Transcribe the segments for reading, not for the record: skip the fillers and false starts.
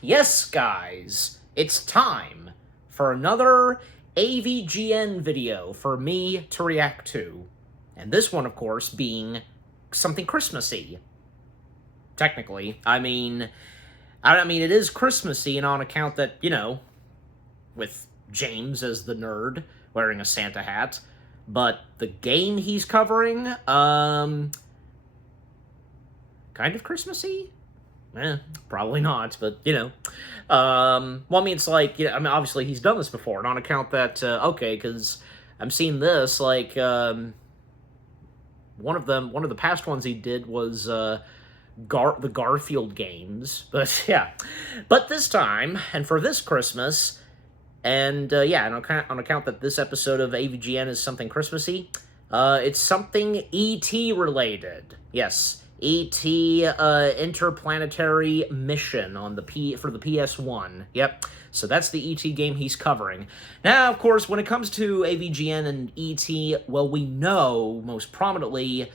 Yes, guys, it's time for another AVGN video for me to react to. And this one, of course, being something Christmassy. Technically. I mean, it is Christmassy, and on account that, with James as the nerd wearing a Santa hat, but the game he's covering, kind of Christmassy? Probably not, but, it's like, obviously he's done this before, and on account that, okay, because I'm seeing this, like, one of the past ones he did was, the Garfield games, but, yeah. But this time, and for this Christmas, and, and on account that this episode of AVGN is something Christmassy, it's something E.T. related. Yes, E.T. Interplanetary Mission on for the PS1. Yep, so that's the E.T. game he's covering. Now, of course, when it comes to AVGN and E.T., well, we know, most prominently,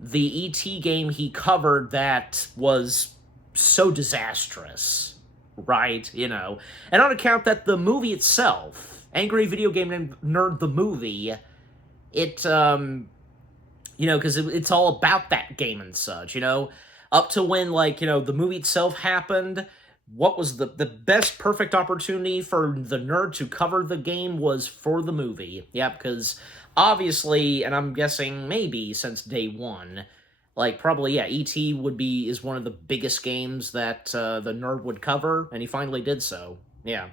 the E.T. game he covered that was so disastrous. Right, and on account that the movie itself, Angry Video Game Nerd the movie, it, because it's all about that game and such, up to when, like, the movie itself happened, what was the best perfect opportunity for the nerd to cover the game was for the movie. Yeah, because obviously, and I'm guessing maybe since day one, like, probably, yeah, E.T. is one of the biggest games that the nerd would cover, and he finally did so. Yeah.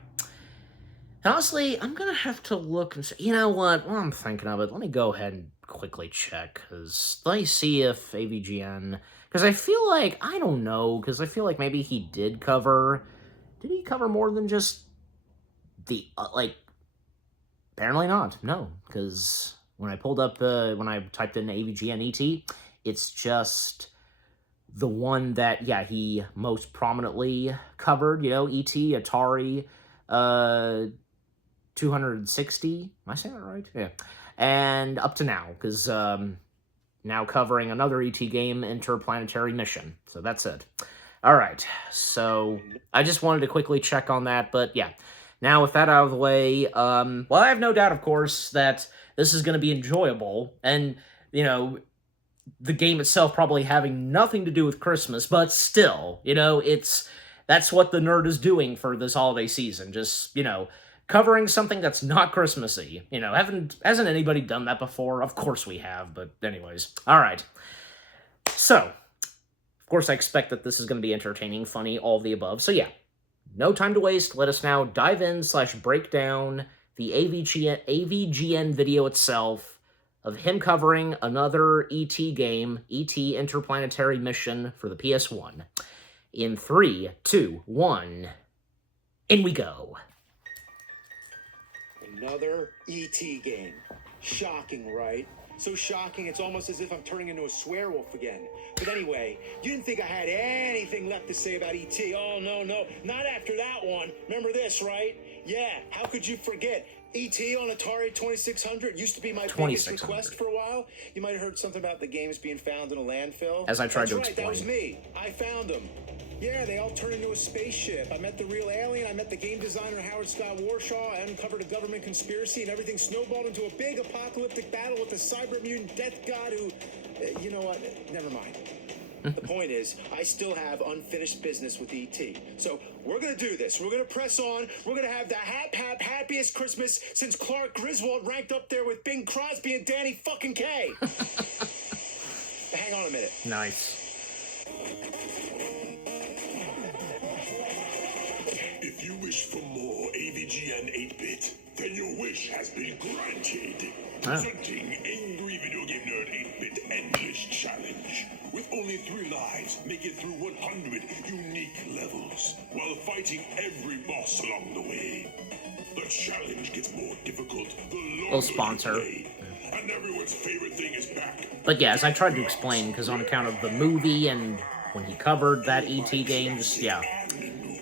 Honestly, I'm gonna have to look and say, you know what, while I'm thinking of it, let me go ahead and quickly check, because let me see if AVGN, because I feel like, I don't know, because I feel like maybe he did cover more than just the, apparently not, no, because when I pulled up, when I typed in AVGN ET, it's just the one that, yeah, he most prominently covered, E.T., Atari, 260, am I saying that right? Yeah. And up to now, because, now covering another E.T. game, Interplanetary Mission. So that's it. Alright, so I just wanted to quickly check on that, but yeah. Now, with that out of the way, well, I have no doubt, of course, that this is going to be enjoyable, and, the game itself probably having nothing to do with Christmas, but still, that's what the nerd is doing for this holiday season, just, covering something that's not Christmassy. Hasn't anybody done that before? Of course we have, but anyways. Alright. So, of course I expect that this is going to be entertaining, funny, all the above, so yeah. No time to waste, let us now dive in / break down the AVGN video itself, of him covering another E.T. game, E.T. Interplanetary Mission for the PS1. In 3, 2, 1, in we go. Another E.T. game. Shocking, right? So shocking, it's almost as if I'm turning into a swearwolf again. But anyway, you didn't think I had anything left to say about E.T. Oh, no, not after that one. Remember this, right? Yeah, how could you forget? E.T. on Atari 2600 used to be my biggest request for a while. You might have heard something about the games being found in a landfill. As I tried to explain. That was me. I found them. Yeah, they all turned into a spaceship. I met the real alien, I met the game designer Howard Scott Warshaw, I uncovered a government conspiracy, and everything snowballed into a big apocalyptic battle with a cyber mutant death god who... you know what? Never mind. The point is, I still have unfinished business with E.T. So we're going to do this. We're going to press on. We're going to have the happiest Christmas since Clark Griswold ranked up there with Bing Crosby and Danny fucking Kaye. Hang on a minute. Nice. If you wish for more AVGN 8-bit, then your wish has been granted. Presenting Angry Video Game Nerd 8-bit Endless Challenge. With only 3 lives, make it through 100 unique levels, while fighting every boss along the way. The challenge gets more difficult the longer sponsor. you play, and everyone's favorite thing is back. But yeah, as I tried to explain, because on account of the movie and when he covered that E.T. game, just, yeah.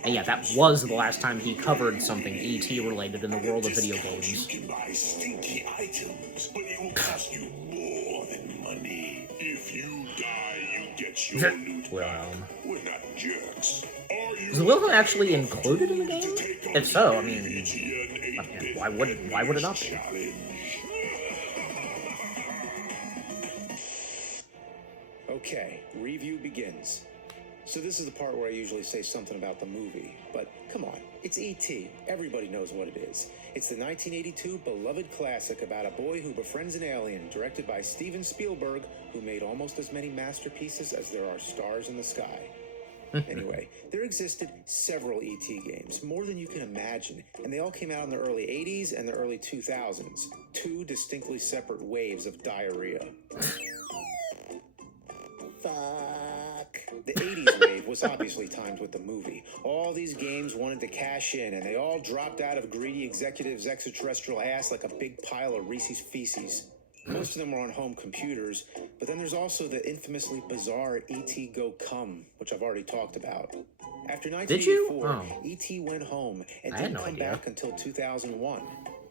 And yeah, that was the last time he covered something E.T. related in the world of video games. You can buy stinky items, but it will cost you more than money. If you die, you get your loot back. We're not jerks. Are you Is the Wilhelm actually included in the game? If so, I mean, why would it not be? Okay, review begins. So this is the part where I usually say something about the movie, but come on, it's E.T. Everybody knows what it is. It's the 1982 beloved classic about a boy who befriends an alien, directed by Steven Spielberg, who made almost as many masterpieces as there are stars in the sky. Anyway, there existed several E.T. games, more than you can imagine, and they all came out in the early 80s and the early 2000s. Two distinctly separate waves of diarrhea. Fuck. The 80s wave was obviously timed with the movie. All these games wanted to cash in, and they all dropped out of greedy executives' extraterrestrial ass like a big pile of Reese's Feces. Most of them were on home computers, but then there's also the infamously bizarre E.T. Go Come, which I've already talked about. After 1984, E.T. went home and didn't come back until 2001.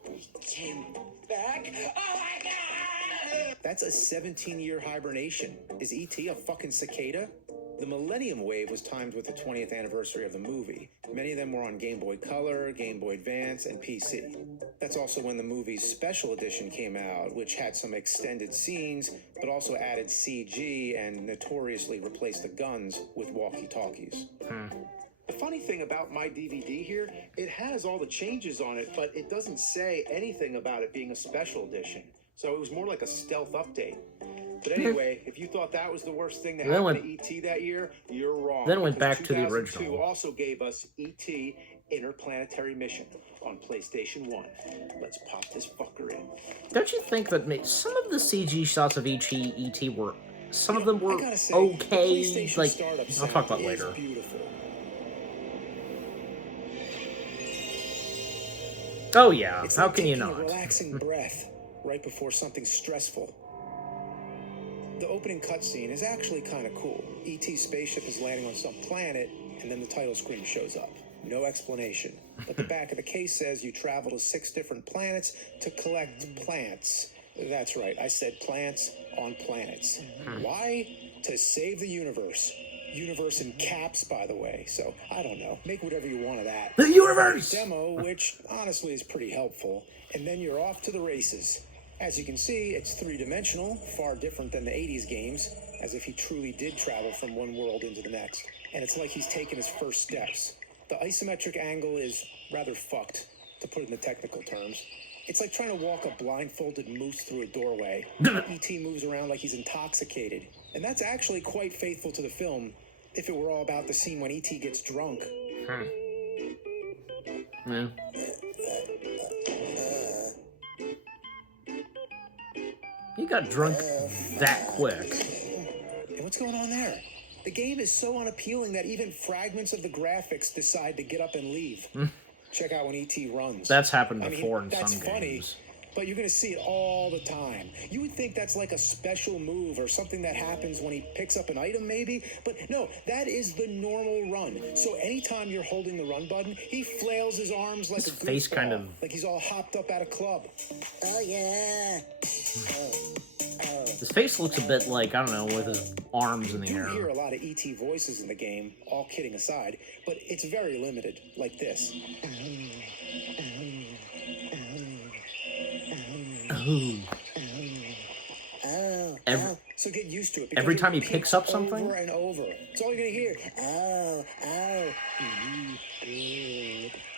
He came back? Oh my god! That's a 17-year hibernation. Is E.T. a fucking cicada? The Millennium Wave was timed with the 20th anniversary of the movie. Many of them were on Game Boy Color, Game Boy Advance, and PC. That's also when the movie's special edition came out, which had some extended scenes, but also added CG and notoriously replaced the guns with walkie-talkies. The funny thing about my DVD here, it has all the changes on it, but it doesn't say anything about it being a special edition. So it was more like a stealth update. But anyway, if you thought that was the worst thing that happened to E.T. that year, you're wrong. Then went back to the original. 2002 also gave us E.T. Interplanetary Mission on PlayStation 1. Let's pop this fucker in. Don't you think that some of the CG shots of E.T. were... Some of them were okay? Like, I'll talk about later. Beautiful. Oh yeah, It's how like can you taking not? a relaxing breath right before something stressful. The opening cutscene is actually kind of cool. E.T.'s spaceship is landing on some planet, and then the title screen shows up. No explanation. But the back of the case says you travel to 6 different planets to collect plants. That's right, I said plants on planets. Why? To save the universe. Universe in caps, by the way. So, I don't know. Make whatever you want of that. The universe! Demo, which honestly is pretty helpful. And then you're off to the races. As you can see, it's 3-dimensional, far different than the 80s games, as if he truly did travel from one world into the next. And it's like he's taken his first steps. The isometric angle is rather fucked, to put it in the technical terms. It's like trying to walk a blindfolded moose through a doorway. E.T. moves around like he's intoxicated. And that's actually quite faithful to the film, if it were all about the scene when E.T. gets drunk. Yeah. He got drunk that quick. And what's going on there? The game is so unappealing that even fragments of the graphics decide to get up and leave. Check out when E.T. runs. That's happened before in that's some funny, games. but you're going to see it all the time. You would think that's like a special move or something that happens when he picks up an item, maybe. But no, that is the normal run. So anytime you're holding the run button, he flails his arms like His a face goofball, kind of... like he's all hopped up at a club. Oh, yeah. His face looks a bit like, I don't know, with his arms in the air. You hear a lot of E.T. voices in the game, all kidding aside, but it's very limited, like this. So get used to it. Every time he picks up something? Over and over. It's all you're going to hear.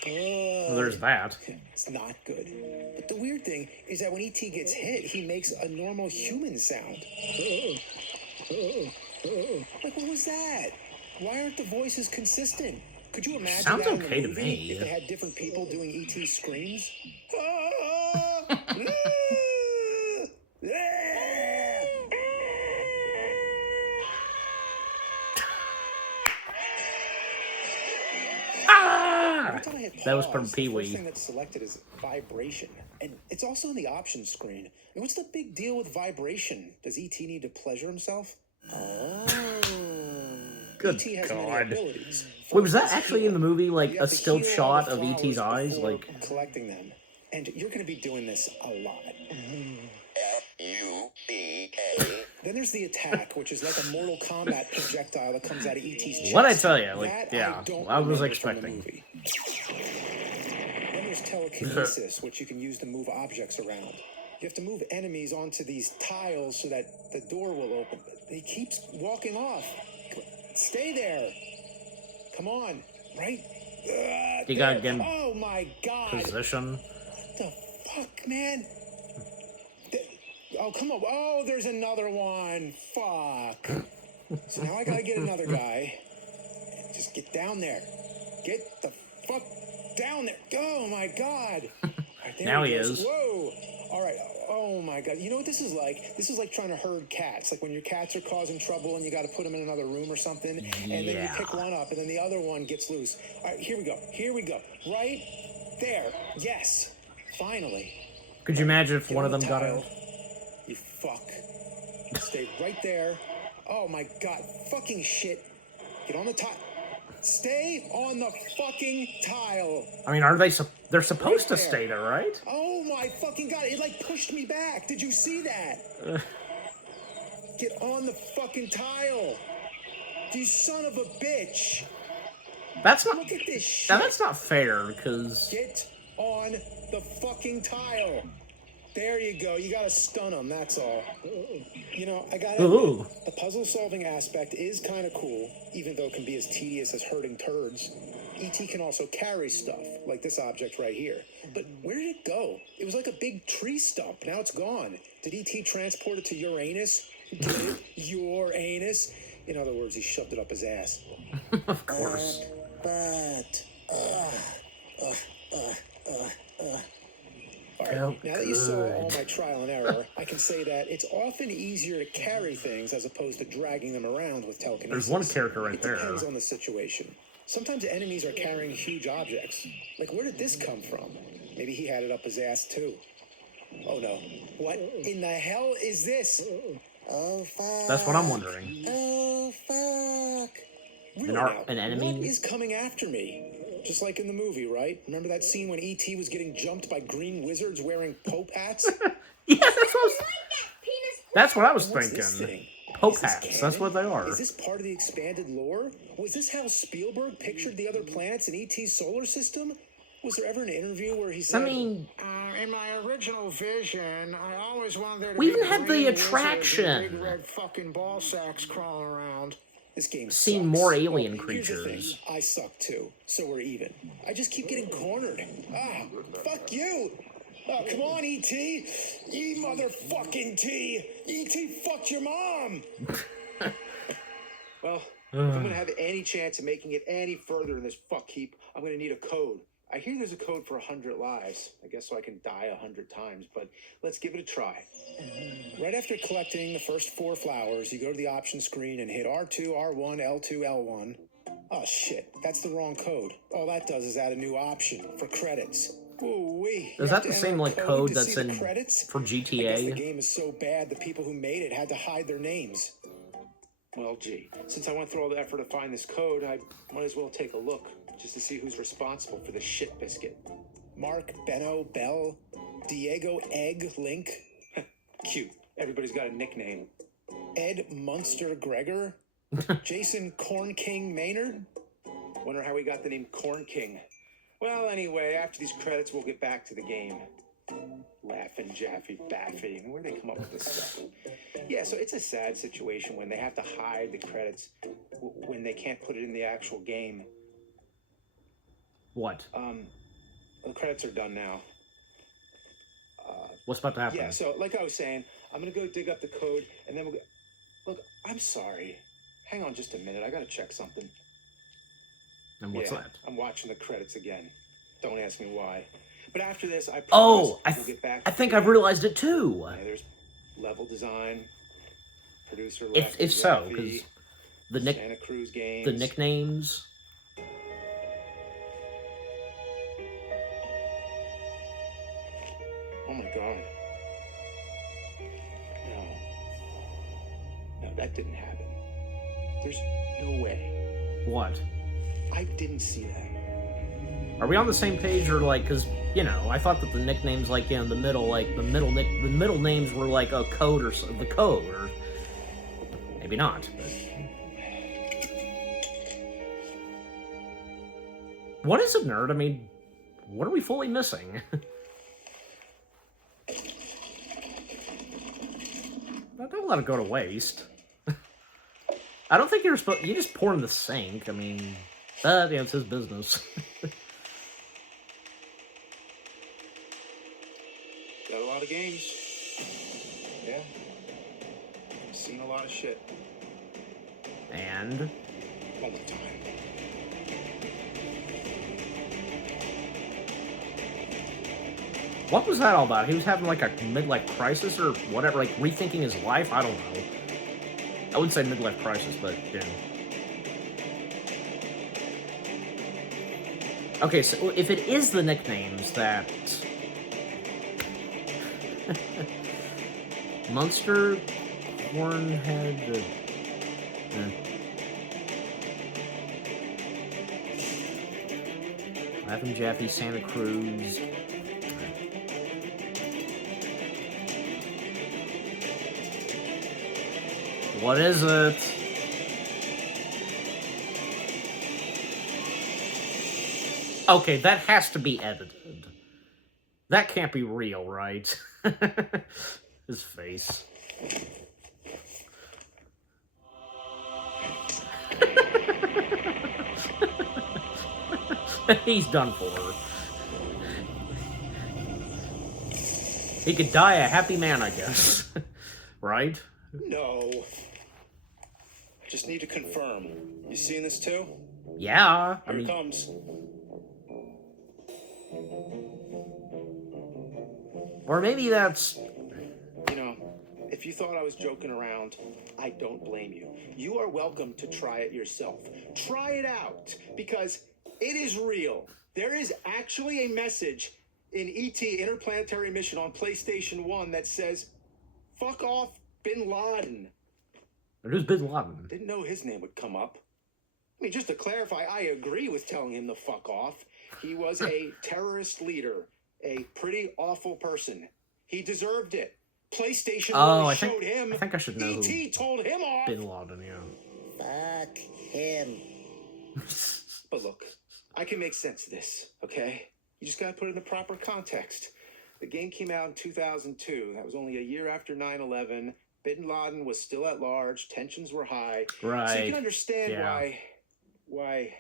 Well, there's that. It's not good. But the weird thing is that when E.T. gets hit, he makes a normal human sound. Like, what was that? Why aren't the voices consistent? Could you imagine Sounds that okay in the to movie me. if they had different people doing E.T. screams? That was from Pee-wee. The first thing that's selected is vibration, and it's also in the options screen. And what's the big deal with vibration? Does E.T. need to pleasure himself? Good E.T. has God. many abilities. Wait, was that actually in the movie, like, You a have to still heal all shot the of E.T.'s flowers eyes? before Like, collecting them, and you're going to be doing this a lot. F-U-C-K. Then there's the attack, which is like a Mortal Kombat projectile that comes out of E.T.'s chest. What I tell you, like, That yeah, don't I was remember from the expecting. movie. Then there's telekinesis, which you can use to move objects around. You have to move enemies onto these tiles so that the door will open. He keeps walking off. Stay there. Come on, right? You gotta get Oh my God! position. What the fuck, man? Oh, come on. Oh, there's another one. Fuck. So now I gotta get another guy. Just get down there. Get the fuck down there. Oh, my God. Right, there Now he goes. is. Whoa. All right. Oh, my God. You know what this is like? This is like trying to herd cats. Like when your cats are causing trouble and you got to put them in another room or something. And then you pick one up and then the other one gets loose. All right, here we go. Here we go. Right there. Yes. Finally. Could you imagine if Get one on of them the got tile. out? You fuck. Stay right there. Oh my God. Fucking shit. Get on the tile. Stay on the fucking tile. I mean, are they? They're supposed to Right there. stay there, right? Oh my fucking God. It like pushed me back. Did you see that? Get on the fucking tile. You son of a bitch. That's not. Look at this shit. Now that's not fair because Get on the fucking tile. There you go. You gotta stun them, that's all. You know, I gotta Ooh. admit, the puzzle-solving aspect is kind of cool, even though it can be as tedious as herding turds. E.T. can also carry stuff, like this object right here. But where did it go? It was like a big tree stump. Now it's gone. Did E.T. transport it to Uranus? Get it? Uranus? In other words, he shoved it up his ass. of course. All right, now that you saw all my trial and error, I can say that it's often easier to carry things as opposed to dragging them around with telekinesis. There's one character right there. It depends on the situation. Sometimes enemies are carrying huge objects. Like, where did this come from? Maybe he had it up his ass, too. Oh, no. What in the hell is this? Oh, fuck. That's what I'm wondering. Oh, fuck. Really An enemy? What is coming after me? Just like in the movie, right? Remember that scene when E.T. was getting jumped by green wizards wearing Pope hats? Yeah, that's what I was What's this thinking. thing? Pope Is this hats. That's canon? what they are. Is this part of the expanded lore? Was this how Spielberg pictured the other planets in E.T.'s solar system? Was there ever an interview where he said, I mean, in my original vision, I always wanted there to we be even had the green wizards attraction. and big red fucking ball sacks crawling around. This game Seen sucks. more alien Well, here's the thing. creatures. I suck too, so we're even. I just keep getting cornered. Ah, fuck you. Oh, come on, E.T. E motherfucking T. E.T. fucked your mom. Well, if I'm gonna have any chance of making it any further in this fuck heap, I'm gonna need a code. I hear there's a code for 100 lives. I guess so I can die 100 times, but let's give it a try. Right after collecting the first 4 flowers, you go to the option screen and hit R2, R1, L2, L1. Oh shit, that's the wrong code. All that does is add a new option for credits. Ooh-wee. Is that the same like code that's in credits? for I guess the GTA? game is so bad the people who made it had to hide their names. Well, gee, since I went through all the effort to find this code, I might as well take a look, just to see who's responsible for this shit biscuit. Mark, Benno, Bell, Diego, Egg, Link. Cute. Everybody's got a nickname. Ed Munster Gregor? Jason Corn King Maynard? Wonder how he got the name Corn King. Well, anyway, after these credits, we'll get back to the game. Laughing Jaffe Baffy. Where do they come up with this stuff? Yeah, so it's a sad situation when they have to hide the credits when they can't put it in the actual game. What? The credits are done now. What's about to happen? Yeah, so like I was saying, I'm gonna go dig up the code, and then we'll go... Look, I'm sorry. Hang on just a minute. I gotta check something. And what's that? I'm watching the credits again. Don't ask me why. But after this, I promise Oh, we'll get back I to think the I've game. realized it too. Yeah, there's level design, producer If so, because the Santa Cruz games. the nicknames. Oh my god. No, that didn't happen. There's no way. What? I didn't see that. Are we on the same page, or like, because you know, I thought that the nicknames, like in the middle, like the middle names were like a code or the code, or Maybe not, but... What is a nerd? I mean, what are we fully missing? Don't let it go to waste. I don't think you're supposed... You just pour in the sink. I mean, yeah, it's his business. Got a lot of games. Yeah. Seen a lot of shit. And... All the time. What was that all about? He was having like a midlife crisis or whatever, like rethinking his life? I don't know. I wouldn't say midlife crisis, but yeah. Okay, so if it is the nicknames that... Munster, Cornhead... Laffin Jaffe, Santa Cruz... What is it? Okay, that has to be edited. That can't be real, right? His face. He's done for. He could die a happy man, I guess. Right? No. I just need to confirm. You seeing this too? Yeah. Here it comes. Or maybe that's... You know, if you thought I was joking around, I don't blame you. You are welcome to try it yourself. Try it out, because it is real. There is actually a message in E.T. Interplanetary Mission on PlayStation 1 that says, "Fuck off, Bin Laden." Who's Bin Laden? Didn't know his name would come up. I mean, just to clarify, I agree with telling him to fuck off. He was a terrorist leader, a pretty awful person. He deserved it. PlayStation showed him. I think I should know. E.T. told him off. Bin Laden, yeah. Fuck him. But look, I can make sense of this, okay? You just gotta put it in the proper context. The game came out in 2002. That was only a year after 9/11. Bin Laden was still at large. Tensions were high. Right. So you can understand yeah. why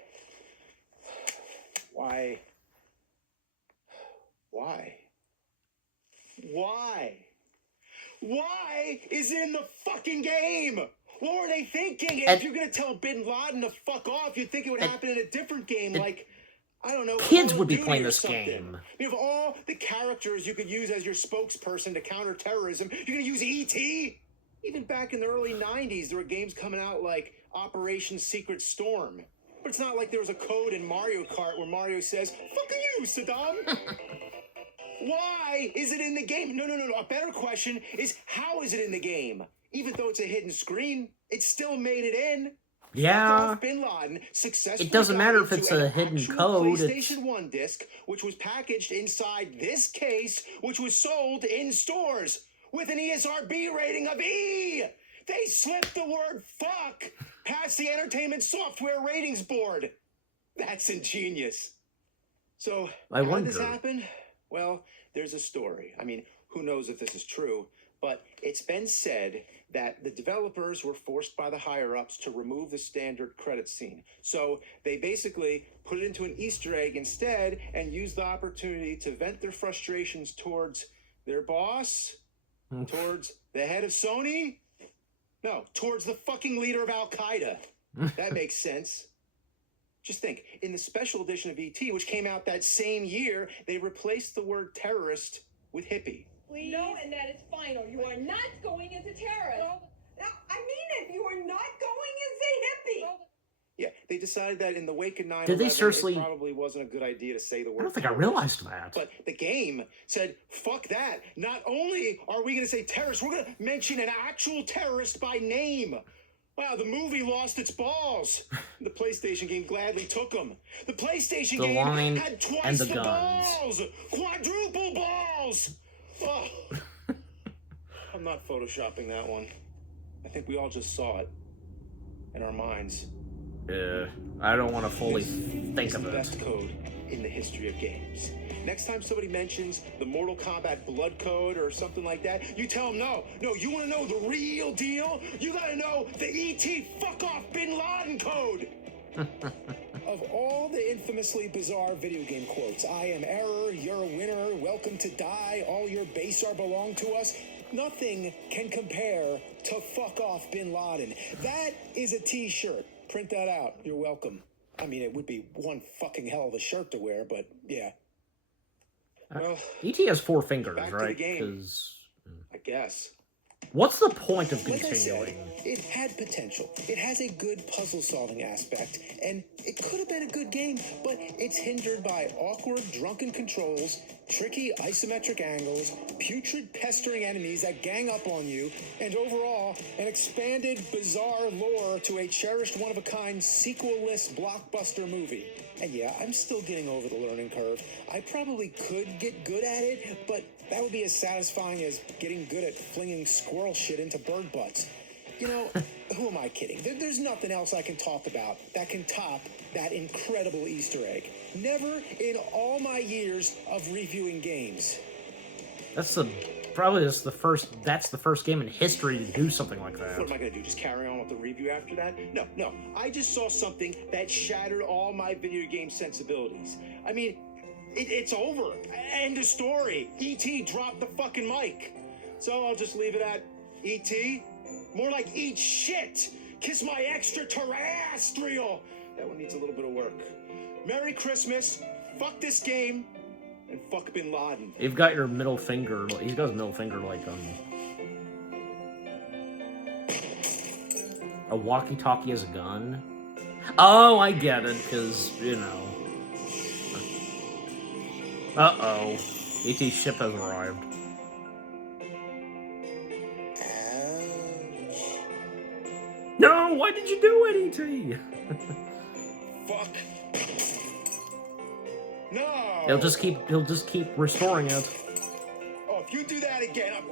is it in the fucking game? What were they thinking? And if you're gonna tell Bin Laden to fuck off, you'd think it would happen in a different game, like, I don't know, kids would be Duty playing or this something. game. You have all the characters you could use as your spokesperson to counter terrorism. You're gonna use E.T.? Even back in the early 90s, there were games coming out like Operation Secret Storm. But it's not like there was a code in Mario Kart where Mario says, "Fuck you, Saddam." Why is it in the game? No. A better question is, how is it in the game? Even though it's a hidden screen, it still made it in. Yeah. Bin Laden successfully it doesn't matter if got it's into a an hidden actual code. PlayStation 1 disc, which was packaged inside this case, which was sold in stores with an ESRB rating of E. They slipped the word fuck past the Entertainment Software Ratings Board. That's ingenious. So, how did this happen? Well, there's a story. I mean, who knows if this is true, but it's been said that the developers were forced by the higher-ups to remove the standard credit scene. So they basically put it into an Easter egg instead and used the opportunity to vent their frustrations towards their boss, towards the head of Sony, no, towards the fucking leader of Al-Qaeda. That makes sense. Just think, in the special edition of E.T., which came out that same year, they replaced the word terrorist with hippie. Please. No, and that is final. You are not going as a terrorist. No, I mean it. You are not going as a hippie. Yeah, they decided that in the wake of 9/11, Did they seriously... it probably wasn't a good idea to say the word I don't think terrorist. I realized that. But the game said, fuck that. Not only are we going to say terrorist, we're going to mention an actual terrorist by name. Wow, the movie lost its balls. The PlayStation game gladly took them. The PlayStation game had twice the balls. Quadruple balls. Oh. I'm not photoshopping that one. I think we all just saw it in our minds. I don't want to fully This think is of the it. best code in the history of games. Next time somebody mentions the Mortal Kombat blood code or something like that, you tell them no, you want to know the real deal? You gotta know the E.T. fuck off Bin Laden code. Of all the infamously bizarre video game quotes, I am error, you're a winner, welcome to die, all your base are belong to us, nothing can compare to fuck off Bin Laden. That is a t-shirt. Print that out. You're welcome. I mean, it would be one fucking hell of a shirt to wear, but yeah. Well, E.T. has 4 fingers, back to right? the game. 'Cause I guess. what's the point of Like I said, continuing? it had potential. It has a good puzzle-solving aspect, and it could have been a good game, but it's hindered by awkward, drunken controls, tricky isometric angles, putrid, pestering enemies that gang up on you, and overall, an expanded, bizarre lore to a cherished, one-of-a-kind, sequel-less blockbuster movie. And yeah, I'm still getting over the learning curve. I probably could get good at it, but that would be as satisfying as getting good at flinging squirrel shit into bird butts. You know, who am I kidding? There's nothing else I can talk about that can top that incredible Easter egg. Never in all my years of reviewing games. That's the first game in history to do something like that. What am I going to do? Just carry on with the review after that? No. I just saw something that shattered all my video game sensibilities. I mean, it's over. End of story. E.T. dropped the fucking mic. So I'll just leave it at E.T. More like eat shit. Kiss my extraterrestrial. That one needs a little bit of work. Merry Christmas. Fuck this game. And fuck Bin Laden. You've got your middle finger. He's got his middle finger like a walkie-talkie as a gun. Oh, I get it, because you know. Uh-oh. E.T.'s ship has arrived. No, why did you do it, E.T.? Fuck. No. He'll just keep restoring it. Oh, if you do that again,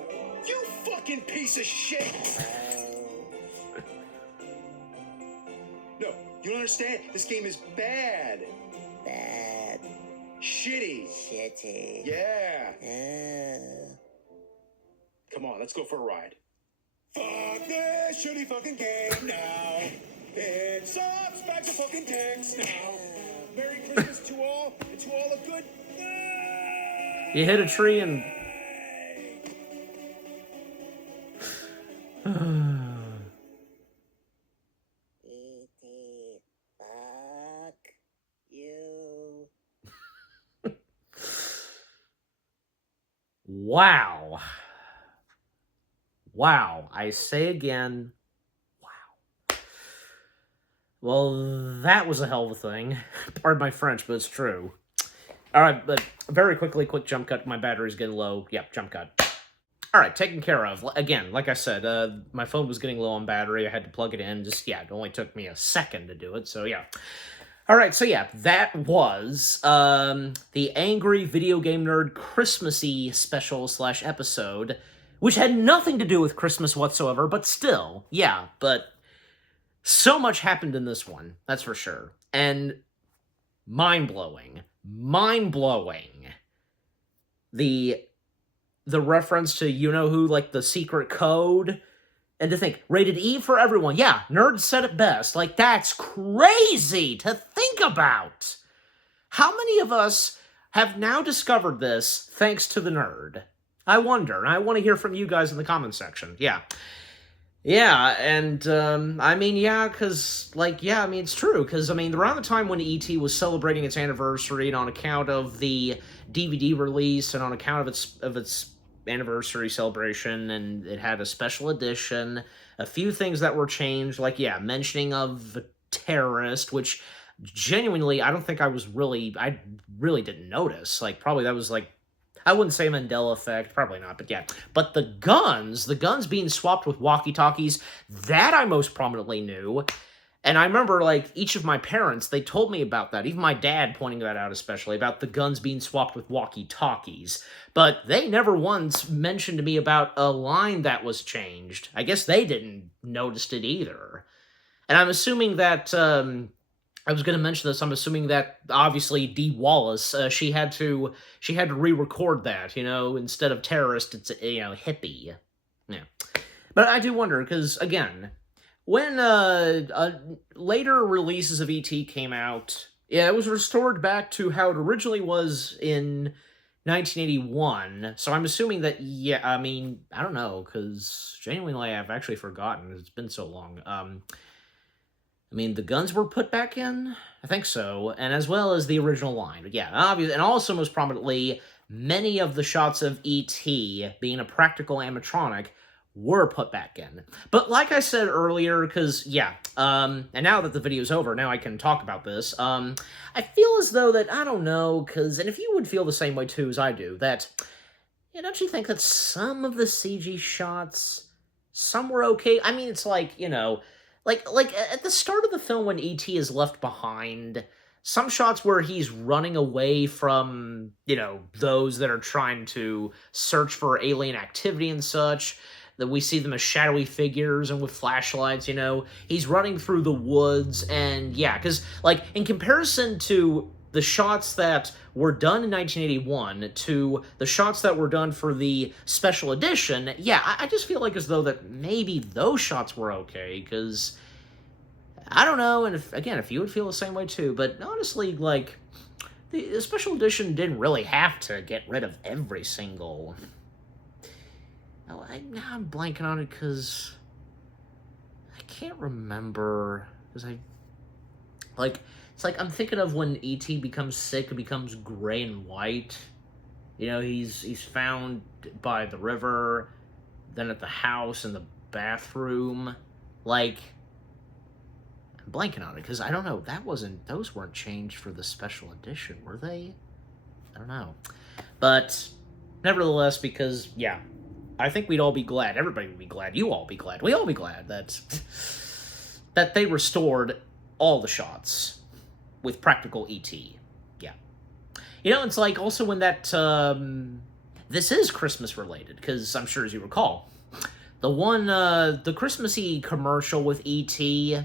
you fucking piece of shit. No, you don't understand? This game is bad. Bad. Shitty. Shitty. Yeah. Come on, let's go for a ride. Fuck this shitty fucking game now. It sucks, bags of fucking dicks now. Merry Christmas to all, and to all a good night. You hit a tree and... E.T. Fuck you. Wow. Wow. I say again, wow. Well, that was a hell of a thing. Pardon my French, but it's true. Alright, but very quickly, quick jump cut. My battery's getting low. Yep, jump cut. Alright, taken care of. Again, like I said, my phone was getting low on battery. I had to plug it in. Just, yeah, it only took me a second to do it, so yeah. Alright, so yeah, that was the Angry Video Game Nerd Christmassy special / episode, which had nothing to do with Christmas whatsoever, but still, yeah, but so much happened in this one, that's for sure. And mind-blowing. The reference to you-know-who, like the secret code, and to think, rated E for everyone. Yeah, nerds said it best. Like, that's crazy to think about. How many of us have now discovered this thanks to the nerd? I wonder, and I want to hear from you guys in the comment section. Yeah. Yeah, and, I mean, yeah, because, like, yeah, I mean, it's true, because, I mean, around the time when E.T. was celebrating its anniversary, and on account of the DVD release, and on account of its anniversary celebration, and it had a special edition, a few things that were changed, like, yeah, mentioning of a terrorist, which, genuinely, I don't think I really didn't notice, like, probably that was, like, I wouldn't say Mandela effect, probably not, but yeah. But the guns being swapped with walkie-talkies, that I most prominently knew. And I remember, like, each of my parents, they told me about that. Even my dad pointing that out, especially, about the guns being swapped with walkie-talkies. But they never once mentioned to me about a line that was changed. I guess they didn't notice it either. And I'm assuming that, I was going to mention this, I'm assuming that, obviously, Dee Wallace, she had to re-record that, you know, instead of terrorist, it's, you know, hippie. Yeah. But I do wonder, because, again, when later releases of E.T. came out, yeah, it was restored back to how it originally was in 1981, so I'm assuming that, yeah, I mean, I don't know, because genuinely I've actually forgotten, it's been so long. I mean, the guns were put back in? I think so, and as well as the original line. But yeah, obviously, and also most prominently, many of the shots of E.T. being a practical animatronic were put back in. But like I said earlier, because, yeah, and now that the video's over, now I can talk about this, I feel as though that, I don't know, because, and if you would feel the same way too as I do, that, yeah, don't you think that some of the CG shots, some were okay? I mean, it's like, you know, like at the start of the film when E.T. is left behind, some shots where he's running away from, you know, those that are trying to search for alien activity and such, that we see them as shadowy figures and with flashlights, you know, he's running through the woods, and yeah, because, like, in comparison to the shots that were done in 1981 to the shots that were done for the special edition, yeah, I just feel like as though that maybe those shots were okay, because, I don't know, and if you would feel the same way too, but honestly, like, the special edition didn't really have to get rid of every single... Now I'm blanking on it because I can't remember, because it's like I'm thinking of when E.T. becomes sick and becomes gray and white. You know, he's found by the river, then at the house, in the bathroom. Like, I'm blanking on it because I don't know, those weren't changed for the special edition, were they? I don't know. But nevertheless, because, yeah, I think we'd all be glad, everybody would be glad, you all be glad, we all be glad that they restored all the shots with practical E.T. Yeah. You know, it's like also when that, this is Christmas related, because I'm sure as you recall, the Christmassy commercial with E.T.,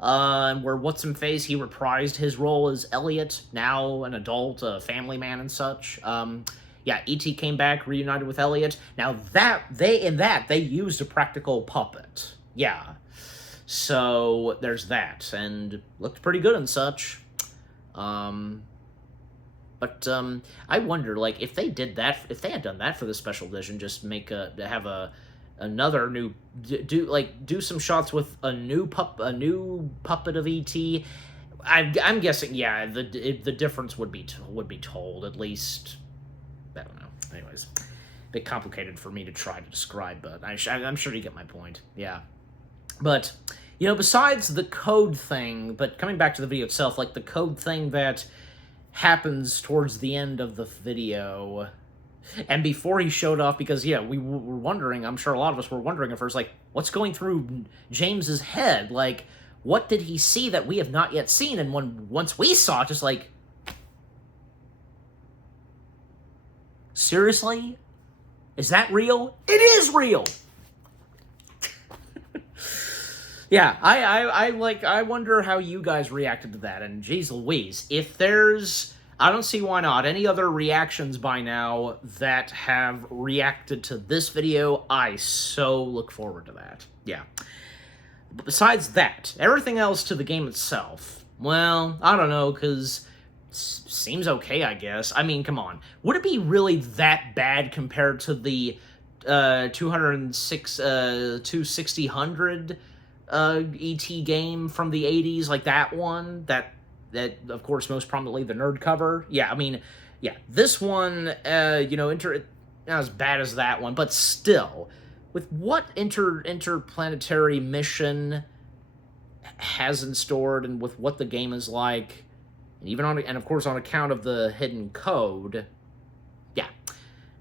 where What's-Him-Face, he reprised his role as Elliot, now an adult, a family man and such, yeah, E.T. came back, reunited with Elliot. Now, they used a practical puppet. Yeah. So, there's that. And looked pretty good and such. I wonder, like, if they did that, if they had done that for the special edition, just another new, do some shots with a new puppet of E.T., I'm guessing, yeah, the difference would be told, at least... I don't know. Anyways, a bit complicated for me to try to describe, but I'm sure you get my point. Yeah. But, you know, besides the code thing, but coming back to the video itself, like the code thing that happens towards the end of the video, and before he showed off, because, yeah, we were wondering, I'm sure a lot of us were wondering at first, like, what's going through James's head? Like, what did he see that we have not yet seen? And once we saw it, just like, seriously? Is that real? It is real! Yeah, I wonder how you guys reacted to that, and geez Louise, if there's, I don't see why not, any other reactions by now that have reacted to this video, I so look forward to that. Yeah. But besides that, everything else to the game itself, well, I don't know, because... seems okay, I guess. I mean, come on. Would it be really that bad compared to the 2600 E.T. game from the 80s, like that one? That of course, most prominently the nerd cover. Yeah, I mean, yeah, this one, you know, not as bad as that one, but still, with what interplanetary mission has in store, and with what the game is like, and of course on account of the hidden code, yeah,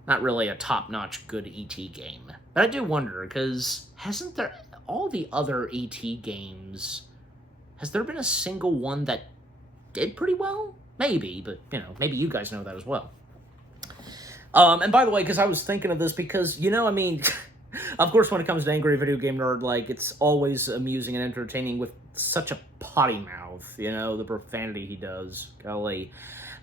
not really a top-notch good E.T. game. But I do wonder, because hasn't there, all the other E.T. games has there been a single one that did pretty well? Maybe, but, you know, maybe you guys know that as well. And by the way, because I was thinking of this, because, you know, I mean, of course, when it comes to Angry Video Game Nerd, like, it's always amusing and entertaining with such a potty mouth, you know, the profanity he does, golly.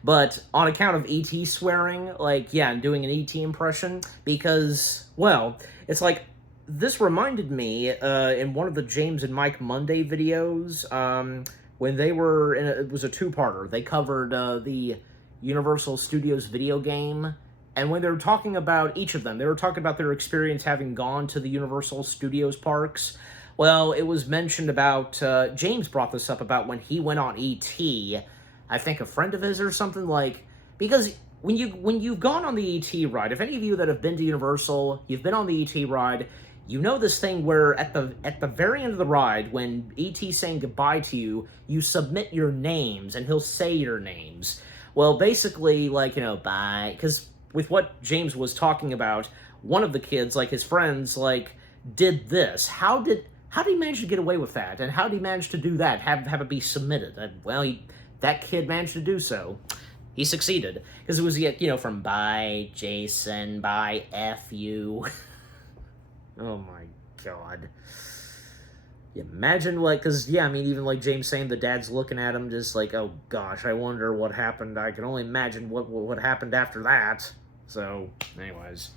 But on account of E.T. swearing, like, yeah, I'm doing an E.T. impression, because, well, it's like, this reminded me, in one of the James and Mike Monday videos, when they were, it was a two-parter, they covered, the Universal Studios video game, and when they were talking about each of them, they were talking about their experience having gone to the Universal Studios parks. Well, it was mentioned about, James brought this up about when he went on E.T., I think a friend of his or something, like, because when you've gone on the E.T. ride, if any of you that have been to Universal, you've been on the E.T. ride, you know this thing where at the very end of the ride, when E.T.'s saying goodbye to you, you submit your names, and he'll say your names. Well, basically, like, you know, bye, because with what James was talking about, one of the kids, like his friends, like, did this. How did he manage to get away with that? And how did he manage to do that? Have it be submitted? And, well, that kid managed to do so. He succeeded. Because it was, you know, from bye, Jason, bye, F you. Oh my god. Imagine, like, because, yeah, I mean, even like James saying the dad's looking at him just like, oh gosh, I wonder what happened. I can only imagine what happened after that. So, anyways.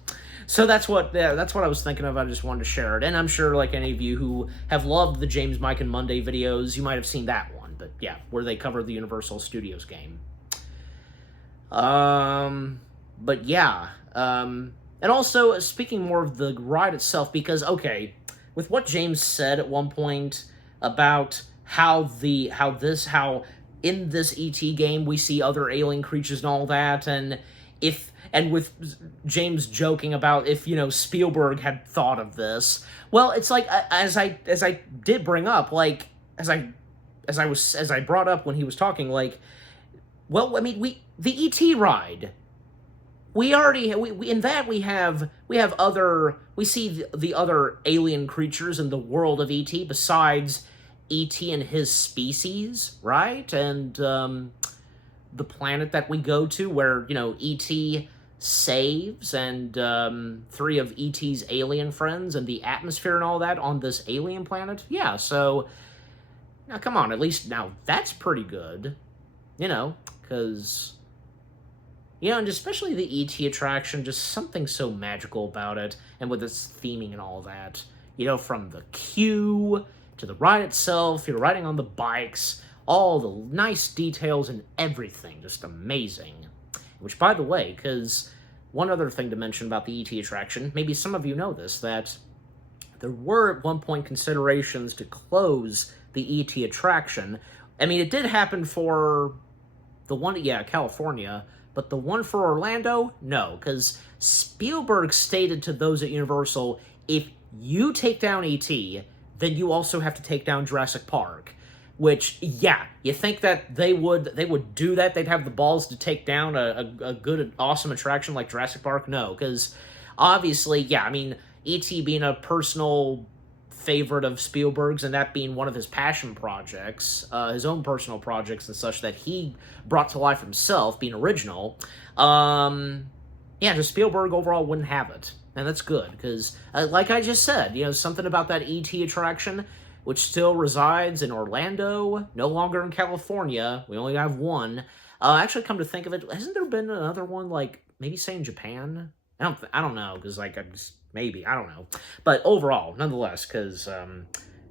So that's what I was thinking of. I just wanted to share it. And I'm sure, like, any of you who have loved the James, Mike, and Monday videos, you might have seen that one. But, yeah, where they cover the Universal Studios game. But, yeah. And also, speaking more of the ride itself, because, okay, with what James said at one point about how in this E.T. game we see other alien creatures and all that, and with James joking about if, you know, Spielberg had thought of this. Well, it's like, as I did bring up, like, as I brought up when he was talking, like, well, I mean, the E.T. ride, we see the other alien creatures in the world of E.T. besides E.T. and his species, right? And, the planet that we go to where, you know, E.T. saves, and 3 of E.T.'s alien friends, and the atmosphere and all that on this alien planet. Yeah, so, now come on, at least now that's pretty good, you know, because, you know, and especially the E.T. attraction, just something so magical about it, and with its theming and all that, you know, from the queue to the ride itself, you're riding on the bikes, all the nice details and everything, just amazing. Which, by the way, because one other thing to mention about the E.T. attraction, maybe some of you know this, that there were at one point considerations to close the E.T. attraction. I mean, it did happen for the one, yeah, California, but the one for Orlando, no, because Spielberg stated to those at Universal, if you take down E.T., then you also have to take down Jurassic Park. Which, yeah, you think that they would do that? They'd have the balls to take down a good, awesome attraction like Jurassic Park? No, because obviously, yeah, I mean, E.T. being a personal favorite of Spielberg's, and that being one of his passion projects, his own personal projects and such that he brought to life himself, being original, yeah, just Spielberg overall wouldn't have it. And that's good, because, like I just said, you know, something about that E.T. attraction, which still resides in Orlando, no longer in California. We only have one. Actually, come to think of it, hasn't there been another one, like, maybe, say, in Japan? I don't know, because, like, maybe, I don't know. But overall, nonetheless, because,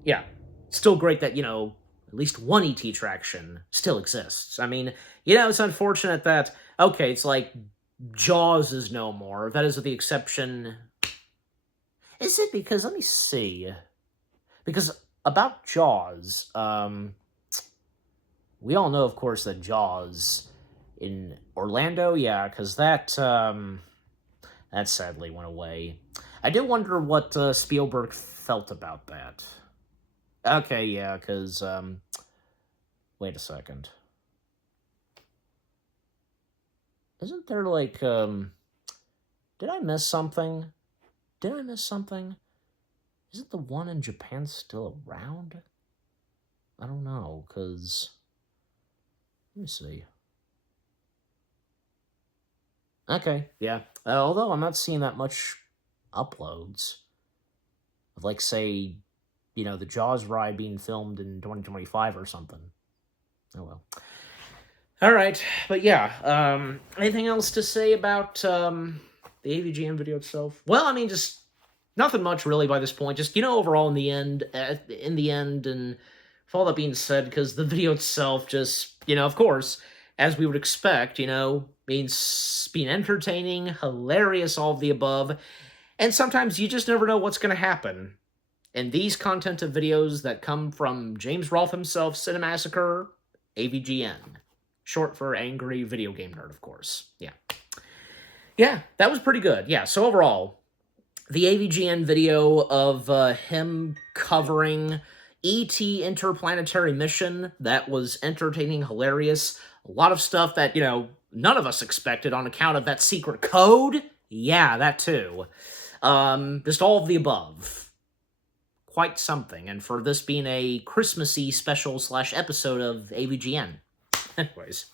yeah, still great that, you know, at least one E.T. attraction still exists. I mean, you know, it's unfortunate that, okay, it's like Jaws is no more. That is with the exception... Is it? Because, let me see. Because about Jaws, we all know, of course, that Jaws in Orlando, yeah, because that sadly went away. I did wonder what Spielberg felt about that. Okay, yeah, because, wait a second. Isn't there, like, did I miss something? Did I miss something? Isn't the one in Japan still around? I don't know, because... Let me see. Okay, yeah. Although I'm not seeing that much uploads of, like, say, you know, the Jaws ride being filmed in 2025 or something. Oh, well. All right, but yeah, anything else to say about the AVGN video itself? Well, I mean, just nothing much really by this point. Just, you know, overall in the end, and with all that being said, because the video itself just, you know, of course, as we would expect, you know, means being entertaining, hilarious, all of the above, and sometimes you just never know what's going to happen. And these content of videos that come from James Rolfe himself, Cinemassacre, AVGN. Short for Angry Video Game Nerd, of course. Yeah. Yeah, that was pretty good. Yeah, so overall, the AVGN video of him covering E.T. Interplanetary Mission, that was entertaining, hilarious. A lot of stuff that, you know, none of us expected on account of that secret code. Yeah, that too. Just all of the above. Quite something. And for this being a Christmassy special / episode of AVGN. Anyways.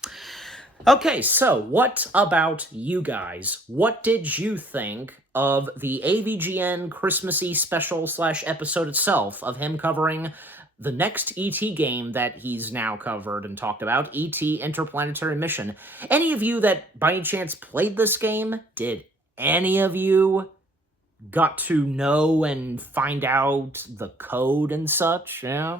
Okay, so what about you guys? What did you think of the AVGN Christmassy special / episode itself of him covering the next E.T. game that he's now covered and talked about, E.T. Interplanetary Mission? Any of you that by any chance played this game? Did any of you got to know and find out the code and such? Yeah.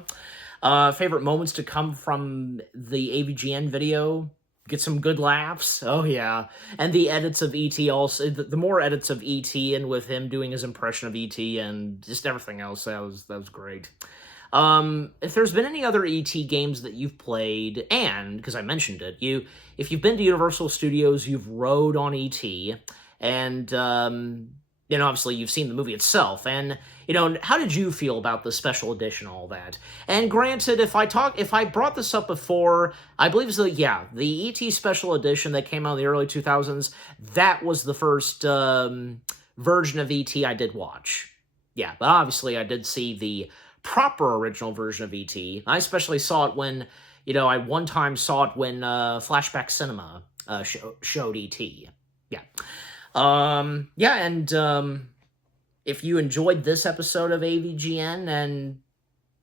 Favorite moments to come from the AVGN video? Get some good laughs? Oh, yeah. And the edits of E.T. also, the more edits of E.T. and with him doing his impression of E.T. and just everything else, that was great. If there's been any other E.T. games that you've played, and, because I mentioned it, if you've been to Universal Studios, you've rode on E.T., and, you know, obviously you've seen the movie itself, and, you know, how did you feel about the special edition, all that? And granted, if I brought this up before, I believe it's the E.T. special edition that came out in the early 2000s, that was the first, version of E.T. I did watch. Yeah, but obviously I did see the proper original version of E.T. I especially saw it when, you know, I one time saw it when, Flashback Cinema, showed E.T. Yeah. Yeah, and, if you enjoyed this episode of AVGN and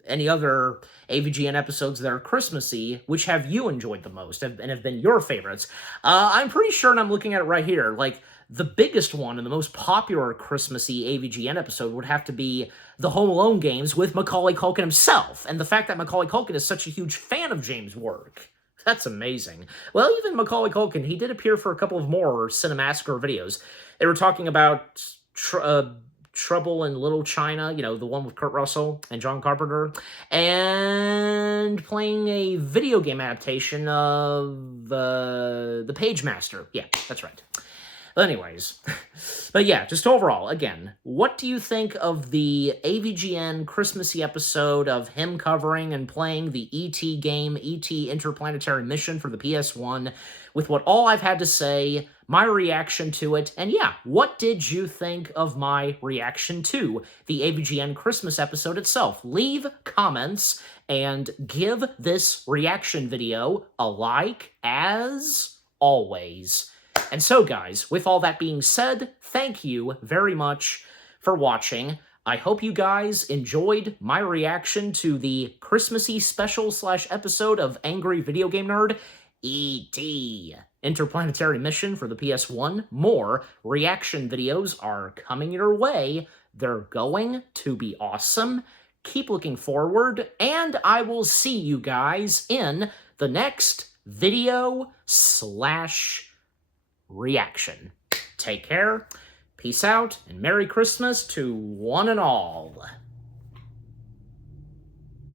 any other AVGN episodes that are Christmassy, which have you enjoyed the most and have been your favorites? I'm pretty sure, and I'm looking at it right here, like, the biggest one and the most popular Christmassy AVGN episode would have to be the Home Alone games with Macaulay Culkin himself, and the fact that Macaulay Culkin is such a huge fan of James' work. That's amazing. Well, even Macaulay Culkin, he did appear for a couple of more Cinemassacre videos. They were talking about Trouble in Little China, you know, the one with Kurt Russell and John Carpenter, and playing a video game adaptation of The Page Master. Yeah, that's right. Anyways, but yeah, just overall, again, what do you think of the AVGN Christmassy episode of him covering and playing the E.T. game, E.T. Interplanetary Mission for the PS1, with what all I've had to say, my reaction to it, and yeah, what did you think of my reaction to the AVGN Christmas episode itself? Leave comments and give this reaction video a like, as always. And so, guys, with all that being said, thank you very much for watching. I hope you guys enjoyed my reaction to the Christmassy special / episode of Angry Video Game Nerd, E.T. Interplanetary Mission for the PS1. More reaction videos are coming your way. They're going to be awesome. Keep looking forward, and I will see you guys in the next video / reaction. Take care, peace out, and Merry Christmas to one and all.